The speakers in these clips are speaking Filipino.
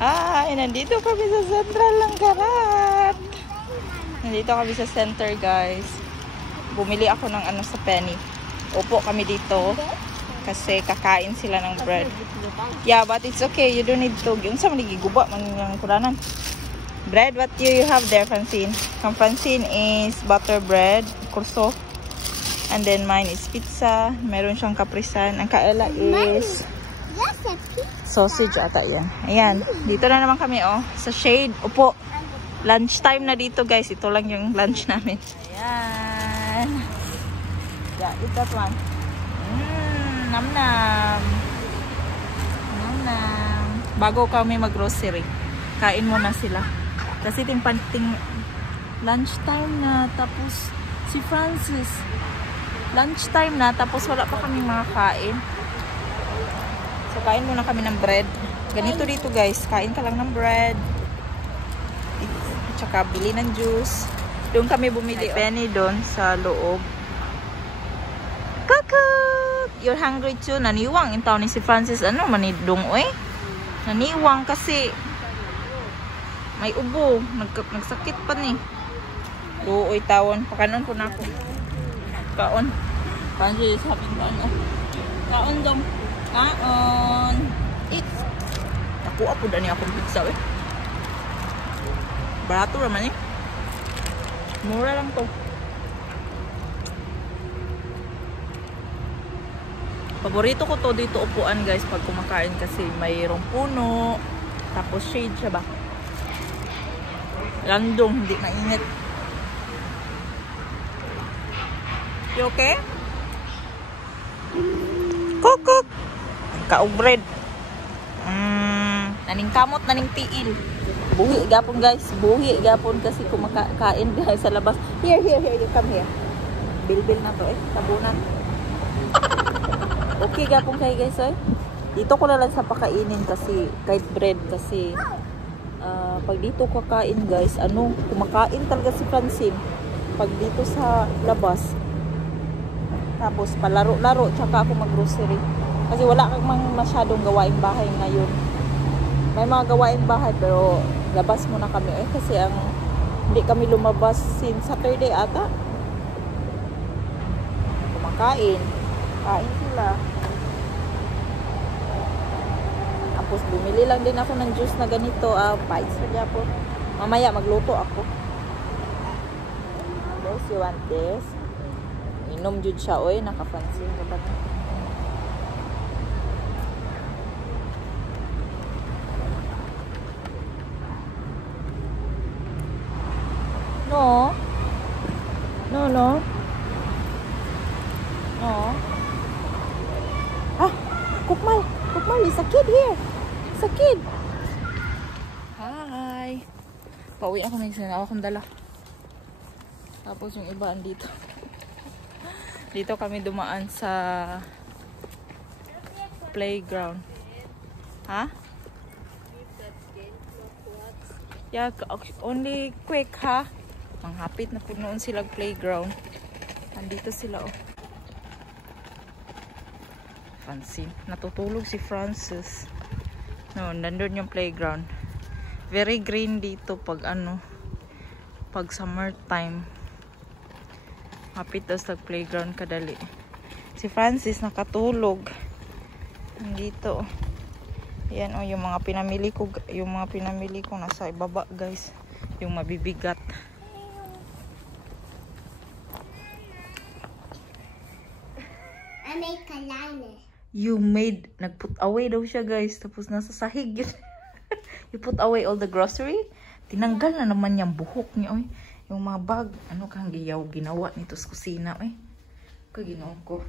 Ay, nandito kami sa Central Langkarat. Nandito kami sa center, guys. Bumili ako ng ano sa Penny. Upo kami dito kasi kakain sila ng bread. Yeah, but it's okay. You don't need to. Yung sa manigiguba man yung kuranan. Bread, what do you have there, Francine? From Francine is butter bread, kurso. And then mine is pizza. Meron siyang kaprisan. Ang kaela is sausage ata yan. Ayan. Dito na naman kami, oh. Sa shade. Upo. Lunch time na dito, guys. Ito lang yung lunch namin. Ayan. Yeah, eat that one. Nam-nam. Nam-nam. Bago kami mag-grocery, kain muna sila. Kasi ting lunch time na. Tapos si Francis. Lunch time na. Tapos wala pa kami makakain. So, kain muna kami ng bread. Ganito dito, guys. Kain ka lang ng bread. Tsaka bili ng juice. Doon kami bumili. Penny doon sa loob. Kakak! You're hungry too? Naniwang. Yung taon ni si Francis. Ano? Manidong, eh? Naniwang kasi may ubo. Nagsakit pa ni. Luoy tawon. Pakanon po na ako. Kaon. Francis, sabing kaon. Kaon dong. Kaon. Eat. Nakuha po na niya akong pizza, eh. Barato naman, eh. Mura lang to. Paborito ko to dito upuan, guys, pag kumakain kasi mayroong puno. Tapos shade siya ba? Landong, hindi mainit. You okay? Kukuk! Kaog bread. Naning kamot, naning tiil. Buhi gapon, guys. Buhi gapon kasi kumakain, guys, sa labas. Here. You come here. Bilbil na to, eh. Tabunan. Okay gapon kayo, guys, eh. Dito ko na lang sa pakainin kasi kahit bread kasi pag dito kakain, guys, kumakain talaga si Francine pag dito sa labas. Tapos palaro-laro tsaka ako mag-grocery kasi wala kang masyadong gawaing bahay ngayon. May mga gawaing bahay pero labas muna kami, eh, kasi hindi kami lumabas since Saturday ata. Kumakain sila. Tapos bumili lang din ako ng juice na ganito. Bites na po. Mamaya magluto ako. Yes, you want this? Inom jud siya, oy. Nakapansin ka ba? No. Kukmal, is a kid here. It's a kid. Hi. Pauwi ako, may sinawa akong dala. Tapos yung iba andito. Dito kami dumaan sa playground. Ha? Yeah, only quick, ha? Manghapit na po noon silang playground. Andito sila, oh. Francine. Natutulog si Francis. No, nandun yung playground. Very green dito pag pag summer time. Hapit daw sa playground kadali. Si Francis nakatulog. Nandito. Yan, oh, yung mga pinamili ko nasa ibaba, guys. Yung mabibigat. I make a line. Nag-put away daw siya, guys. Tapos nasa sahig yun. You put away all the grocery. Tinanggal na naman yung buhok niya, oy. Yung mga bag. Ano kang ginawa nito sa kusina, oy. Ginawa ko.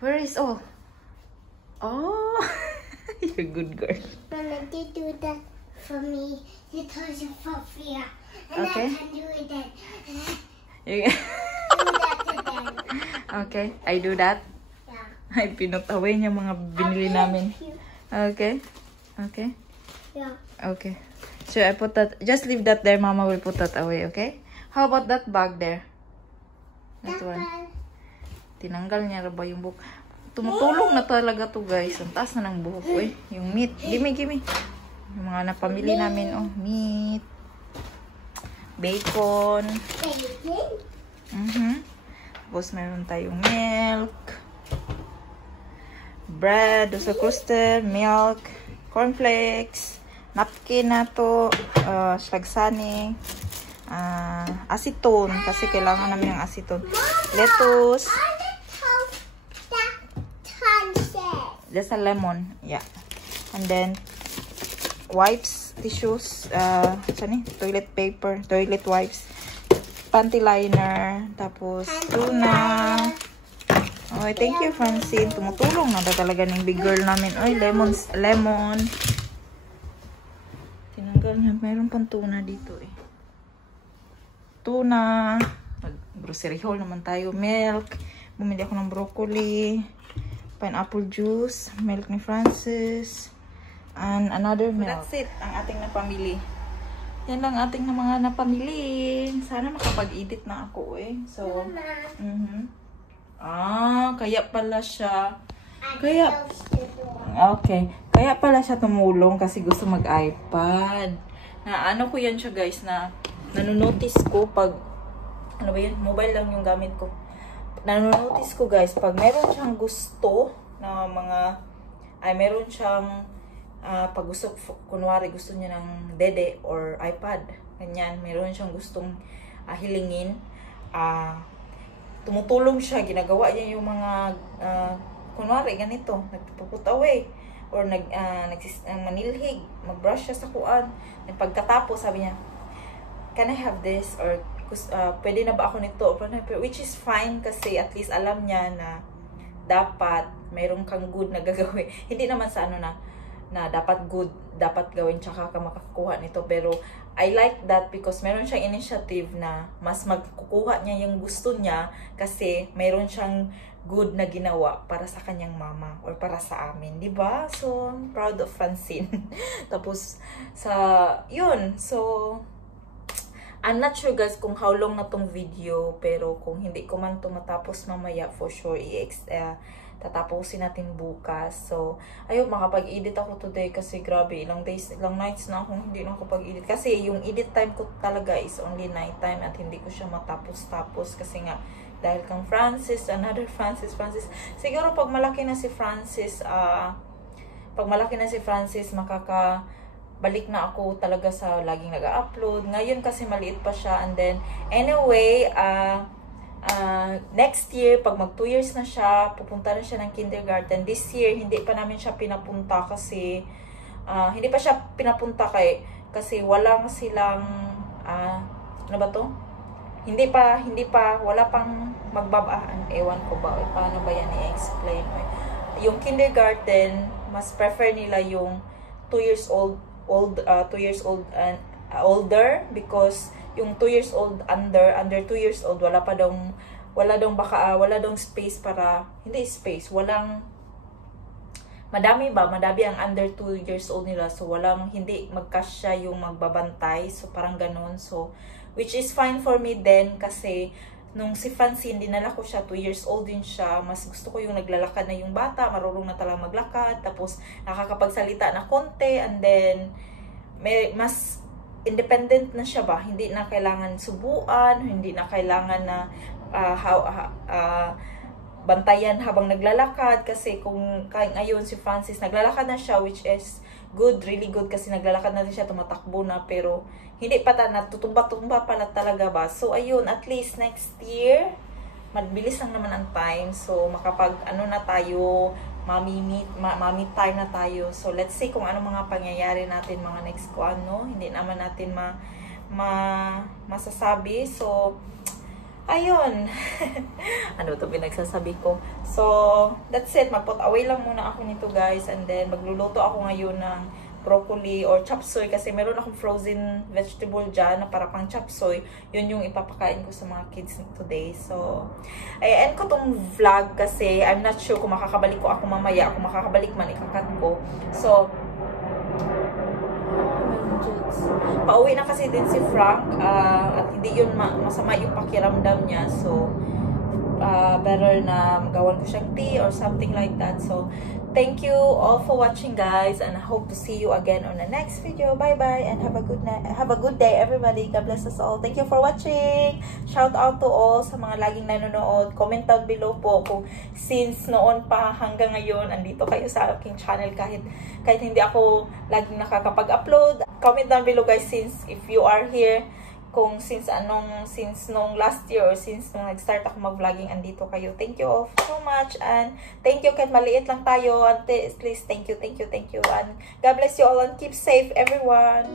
Where is all? Oh! You're a good girl. Mama, you do that for me. You told you for fear. And Okay. I can do it then. You- Do that again. Okay, I do that. Yeah. Ay, pinut away niya mga binili namin. Okay. Okay. Yeah. Okay. So I put that, just leave that there. Mama will put that away, okay? How about that bag there? That one. Tinanggal niya ba yung book? tumutulong na talaga to guys. Ang taas na ng buhok ko eh. Yung meat. Gimme. Yung mga napamili namin. Oh, meat. Bacon. Tapos meron tayong milk. Bread. Dosa crusted. Milk. Cornflakes. Napkin na to. Slagsani. Acetone. Kasi kailangan namin ng acetone. Lettuce. Just a lemon. Yeah. And then, wipes, tissues, toilet paper, toilet wipes, panty liner, tapos tuna. Okay, thank you, Francine. Tumutulong na talaga ng big girl namin. Oy, lemon. Tinanggal niya. Mayroon pang tuna dito eh. Tuna. Grocery haul naman tayo. Milk. Bumili ako ng broccoli. Pineapple juice, milk ni Francis, and another milk. That's it, ang ating napamili. Yan lang ating na mga napamili. Sana makapag-edit na ako eh. So, kaya pala siya. Kaya pala siya tumulong kasi gusto mag-iPad. Na ano ko yan siya guys, na nanonotice ko pag, ano ba yun? Mobile lang yung gamit ko. Nanonotice ko guys, pag meron siyang gusto na meron siyang pag gusto, kunwari gusto niya ng dede or iPad, ganyan, meron siyang gustong hilingin, tumutulong siya, ginagawa niya yung mga kunwari ganito, nagpuput away or manilhig, magbrush siya sa kuan, pagkatapos sabi niya, can I have this, or pwede na ba ako nito, which is fine kasi at least alam niya na dapat mayroon kang good na gagawin. Hindi naman sa ano na dapat good, dapat gawin tsaka ka makakuha nito, pero I like that because meron siyang initiative na mas magkukuha niya yung gusto niya kasi meron siyang good na ginawa para sa kanyang mama or para sa amin, di ba? So, I'm proud of Francine. Tapos yun, so I'm not sure guys kung how long na tong video, pero kung hindi ko man ito matapos mamaya, for sure tatapusin natin bukas. So, ayun, makapag-edit ako today kasi grabe, ilang nights na akong hindi na ako pag-edit. Kasi yung edit time ko talaga is only night time at hindi ko siya matapos-tapos kasi nga, dahil kang Francis, another Francis. Siguro pag malaki na si Francis, balik na ako talaga sa laging nag-upload. Ngayon kasi maliit pa siya. And then, anyway, next year, pag mag 2 years na siya, pupunta na siya ng kindergarten. This year, hindi pa namin siya pinapunta kasi, kasi walang silang, ano ba to? Wala pang magbabaan. Ewan ko ba, paano ba yan i-explain? Yung kindergarten, mas prefer nila yung 2 years old and older, because yung 2 years old under 2 years old wala daw space para madami ang under 2 years old nila, so hindi magkasya yung magbabantay, so parang ganun. So which is fine for me then kasi nung si Francine, dinala ko siya, 2 years old din siya. Mas gusto ko yung naglalakad na yung bata, marunong na talaga maglakad, tapos nakakapagsalita na konti, and then mas independent na siya ba? Hindi na kailangan subuan, hindi na kailangan na bantayan habang naglalakad, kasi kung ngayon si Francis naglalakad na siya, which is good, really good, kasi naglalakad na din siya, tumatakbo na, pero hindi pa natutumba-tumba pala talaga ba. So ayun, at least next year mabilis lang naman ang time, so makapag na tayo, mommy time na tayo. So let's see kung ano mga pangyayari natin mga next ko hindi naman natin masasabi. So ayun. Ano to pinagsasabi ko? So that's it, magput away lang muna ako nito guys, and then magluluto ako ngayon ng broccoli or chop suey, kasi meron akong frozen vegetable dyan na para pang chop suey. Yun yung ipapakain ko sa mga kids today. So end ko tong vlog kasi I'm not sure kung makakabalik ko ako mamaya. Kung makakabalik man, ikakat ko. So pauwi na kasi din si Frank, at hindi yun masama yung pakiramdam niya. So better na magawan ko siyang tea or something like that. So, thank you all for watching, guys, and I hope to see you again on the next video. Bye bye and have a good night. Have a good day, everybody. God bless us all. Thank you for watching. Shout out to all sa mga laging nanonood. Comment down below po kung since noon pa hanggang ngayon andito kayo sa aking channel kahit hindi ako laging nakakapag-upload. Comment down below, guys, since if you are here, kung since nung last year or since nung nag-start ako mag-vlogging, andito kayo. Thank you all so much, and thank you kahit maliit lang tayo, and please thank you, and God bless you all, and keep safe everyone.